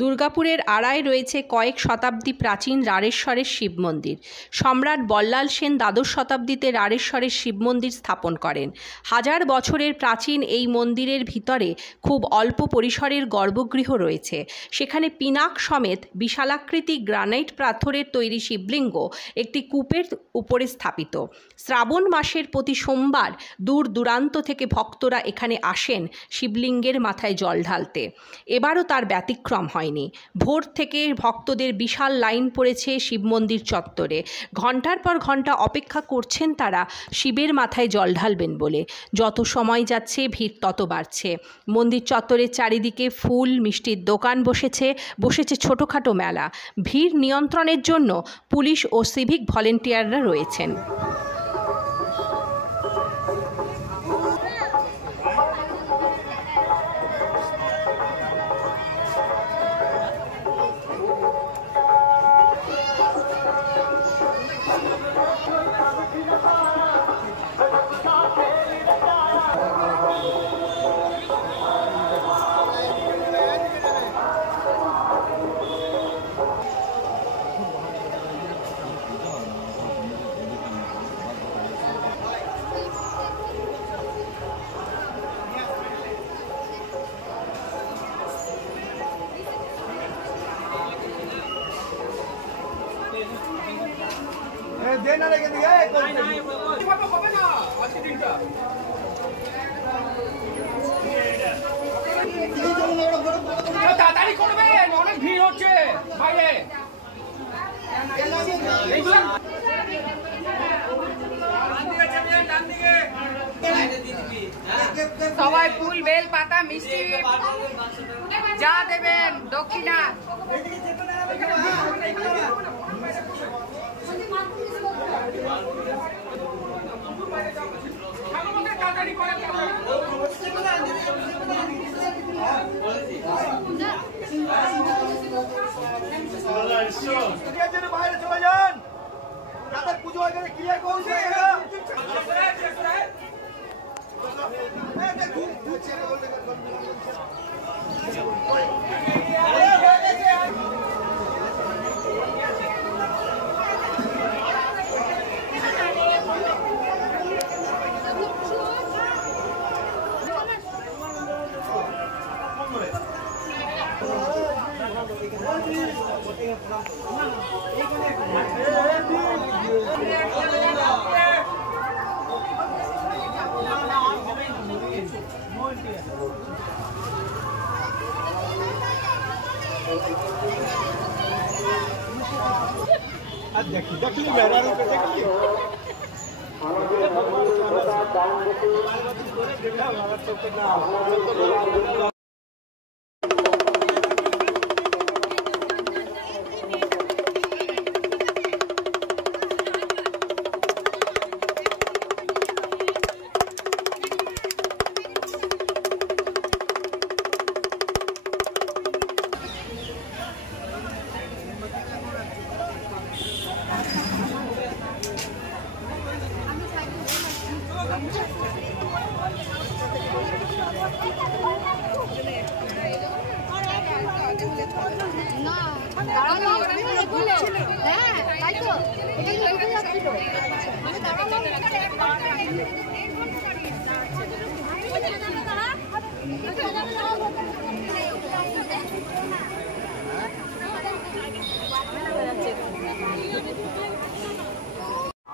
দুর্গাপুরের আড়ায় রয়েছে কয়েক শতাব্দী প্রাচীন রাড়েশ্বরের শিব মন্দির। সম্রাট বল্লাল সেন দ্বাদশ শতাব্দীতে রাড়েশ্বরের শিব মন্দির স্থাপন করেন। হাজার বছরের প্রাচীন এই মন্দিরের ভিতরে খুব অল্প পরিসরের গর্ভগৃহ রয়েছে। সেখানে পিনাক সমেত বিশালাকৃতি গ্রানাইট পাথরের তৈরি শিবলিঙ্গ একটি কূপের উপরে স্থাপিত। শ্রাবণ মাসের প্রতি সোমবার দূর দূরান্ত থেকে ভক্তরা এখানে আসেন শিবলিঙ্গের মাথায় জল ঢালতে। এবারও তার ব্যতিক্রম হয়নি। ভোর থেকে ভক্তদের বিশাল লাইন পড়েছে শিব মন্দির চত্বরে। ঘন্টার পর ঘন্টা অপেক্ষা করছেন তারা শিবের মাথায় জল ঢালবেন বলে। যত সময় যাচ্ছে ভিড় তত বাড়ছে। মন্দির চত্বরের চারিদিকে ফুল মিষ্টির দোকান বসেছে ছোটোখাটো মেলা। ভিড় নিয়ন্ত্রণের জন্য পুলিশ ও সিভিক ভলেন্টিয়াররা রয়েছেন। তাড়াতাড়ি করবেন, অনেক ভিড় হচ্ছে বাইরে। সবাই ফুল বেল পাতা মিষ্টি যা দেবেন দক্ষিণা। বাইরে চলে যান, তাদের পুজো হয়ে গেলে ক্লিয়ার করছে। देखिए मेहरारू पे देखिए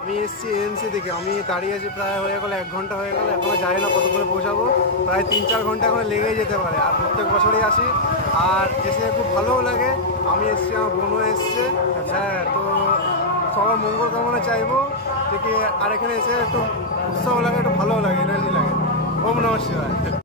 আমি এসছি এএমসি থেকে। আমি দাঁড়িয়ে আছি প্রায় হয়ে গেল 1 ঘন্টা হয়ে গেল, এখনো জানি না কত করে পৌঁছাবো। প্রায় 3-4 ঘন্টা এখন লেগেই যেতে পারে। আর প্রত্যেক বছরই আসি, আর এসে খুব ভালোও লাগে। আমি এসছি, আমার বোনও এসছে। হ্যাঁ, তো সবার মঙ্গল কামনা চাইবো দেখি। আর এখানে এসে একটু উৎসাহ লাগে, একটু ভালোও লাগে, এনার্জি লাগে। ওম নমঃ শিবায়।